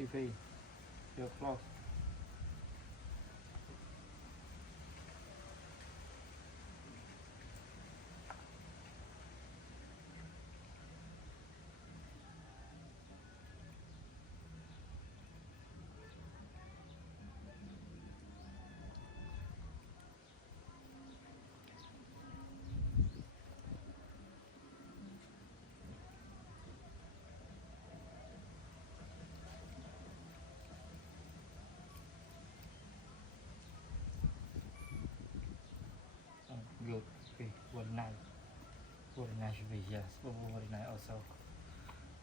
Fifi, you're close. Good. Okay, very nice. Very nice fish, yes. Very nice also.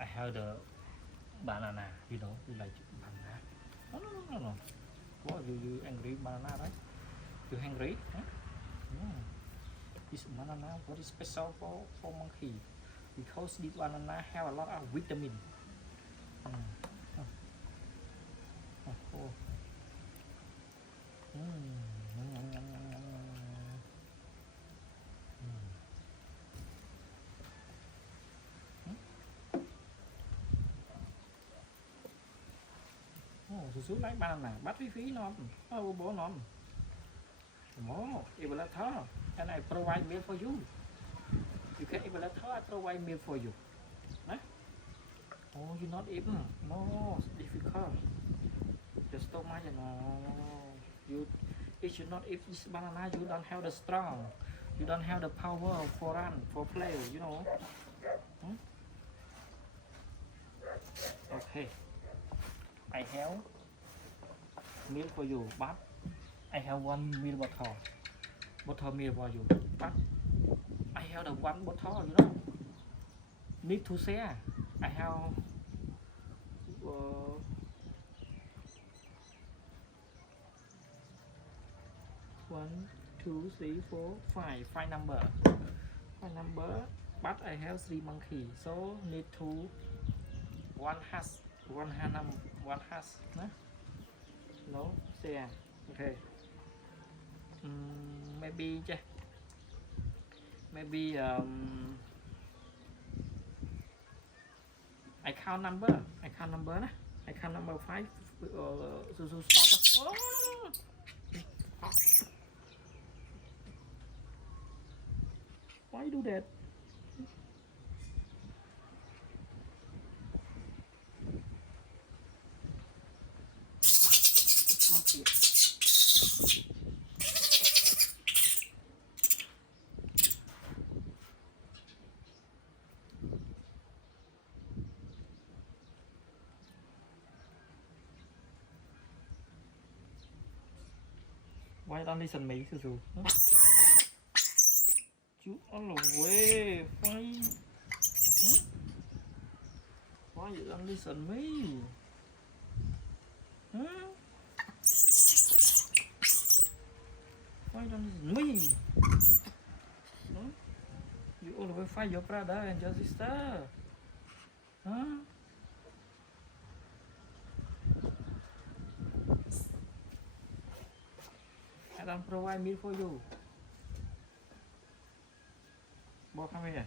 I have the banana, you know, you like banana. No. What, you angry banana, right? You hungry? Huh? Yeah. This banana very special for monkey because this banana have a lot of vitamin. Oh. Susu like banana, but Fifi not. Oh, bố not. Bố, it will let her, and I provide meal for you. You can even let her, I provide meal for you. Huh? Oh, you not eat? No, it's difficult. The stomach, no. You, if you not eat this banana, you don't have the strong. You don't have the power for run, for play, you know. Okay. I have meal for you, but I have one meal bottle meal for you, but I have the one bottle, you know. Need to share. I have 1, 2, 3, 4, 5 number. 5 number, but I have 3 monkey, so need to one has, no share. Okay. Maybe I count number nah. I count number 5. Stop. Oh. Why you do that? Okay. Why don't listen me, Susu? You all away. Why you don't listen me? Huh? Why don't listen me? Huh? You always fight your brother and your sister. Huh? I don't provide meal for you. Come here.